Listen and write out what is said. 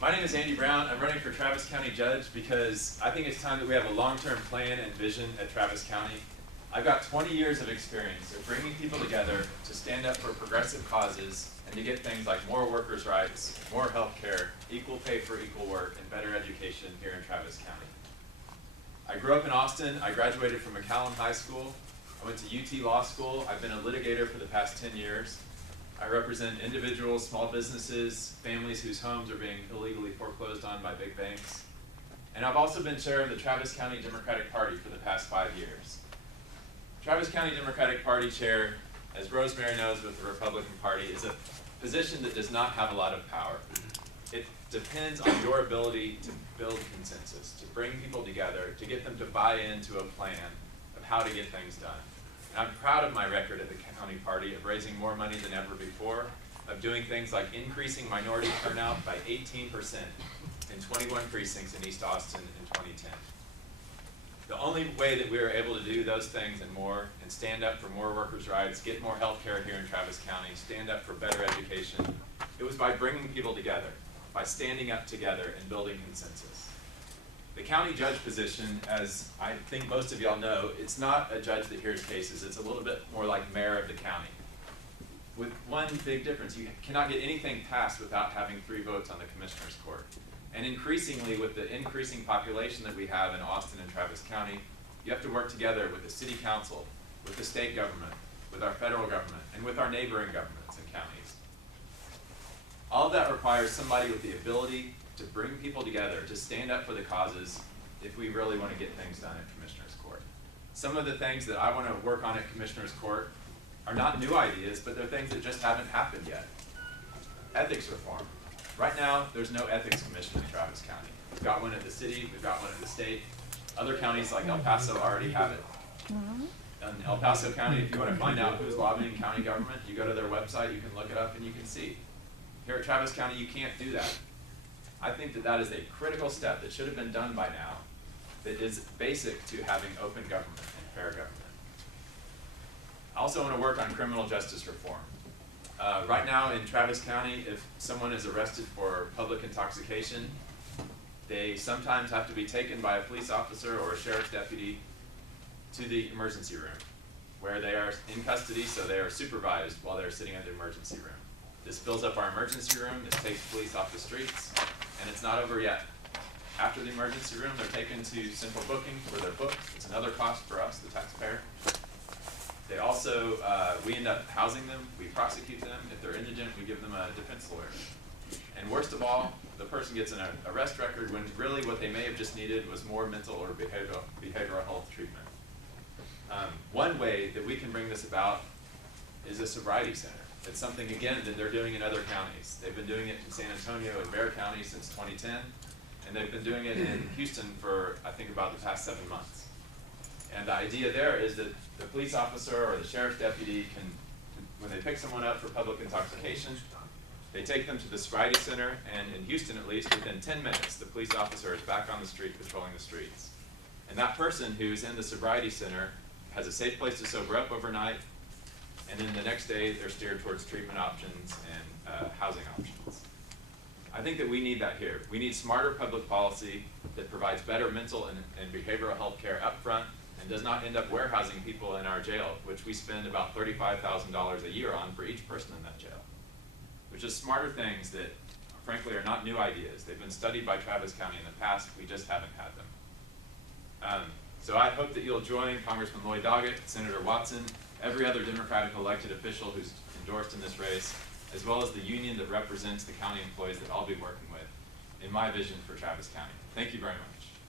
My name is Andy Brown. I'm running for Travis County Judge because I think it's time that we have a long-term plan and vision at Travis County. I've got 20 years of experience of bringing people together to stand up for progressive causes and to get things like more workers' rights, more health care, equal pay for equal work, and better education here in Travis County. I grew up in Austin. I graduated from McAllen High School. I went to UT Law School. I've been a litigator for the past 10 years. I represent individuals, small businesses, families whose homes are being illegally foreclosed on by big banks. And I've also been chair of the Travis County Democratic Party for the past 5 years. Travis County Democratic Party chair, as Rosemary knows with the Republican Party, is a position that does not have a lot of power. It depends on your ability to build consensus, to bring people together, to get them to buy into a plan of how to get things done. And I'm proud of my record at the county party of raising more money than ever before, of doing things like increasing minority turnout by 18% in 21 precincts in East Austin in 2010. The only way that we were able to do those things and more, and stand up for more workers' rights, get more health care here in Travis County, stand up for better education, it was by bringing people together, by standing up together and building consensus. The county judge position, as I think most of y'all know, it's not a judge that hears cases. It's a little bit more like mayor of the county. With one big difference, you cannot get anything passed without having 3 votes on the commissioner's court. And increasingly, with the increasing population that we have in Austin and Travis County, you have to work together with the city council, with the state government, with our federal government, and with our neighboring governments and counties. All of that requires somebody with the ability to bring people together, to stand up for the causes if we really want to get things done at Commissioner's Court. Some of the things that I want to work on at Commissioner's Court are not new ideas, but they're things that just haven't happened yet. Ethics reform. Right now, there's no ethics commission in Travis County. We've got one at the city, we've got one at the state. Other counties like El Paso already have it. In El Paso County, if you want to find out who's lobbying county government, you go to their website, you can look it up and you can see. Here at Travis County, you can't do that. I think that that is a critical step that should have been done by now, that is basic to having open government and fair government. I also want to work on criminal justice reform. Right now in Travis County, if someone is arrested for public intoxication, they sometimes have to be taken by a police officer or a sheriff's deputy to the emergency room, where they are in custody, so they are supervised while they're sitting at the emergency room. This fills up our emergency room, this takes police off the streets, and it's not over yet. After the emergency room, they're taken to central booking where they're booked. It's another cost for us, the taxpayer. They also, we end up housing them, we prosecute them. If they're indigent, we give them a defense lawyer. And worst of all, the person gets an arrest record when really what they may have just needed was more mental or behavioral health treatment. One way that we can bring this about is a sobriety center. It's something, again, that they're doing in other counties. They've been doing it in San Antonio and Bexar County since 2010, and they've been doing it in Houston for, I think, about the past 7 months. And the idea there is that the police officer or the sheriff's deputy can, when they pick someone up for public intoxication, they take them to the sobriety center, and in Houston at least, within 10 minutes, the police officer is back on the street patrolling the streets. And that person who's in the sobriety center has a safe place to sober up overnight, and then the next day they're steered towards treatment options and housing options. I think that we need that here. We need smarter public policy that provides better mental and behavioral health care up front and does not end up warehousing people in our jail, which we spend about $35,000 a year on for each person in that jail. There's just smarter things that, frankly, are not new ideas. They've been studied by Travis County in the past. We just haven't had them. So I hope that you'll join Congressman Lloyd Doggett, Senator Watson, every other Democratic elected official who's endorsed in this race, as well as the union that represents the county employees that I'll be working with in my vision for Travis County. Thank you very much.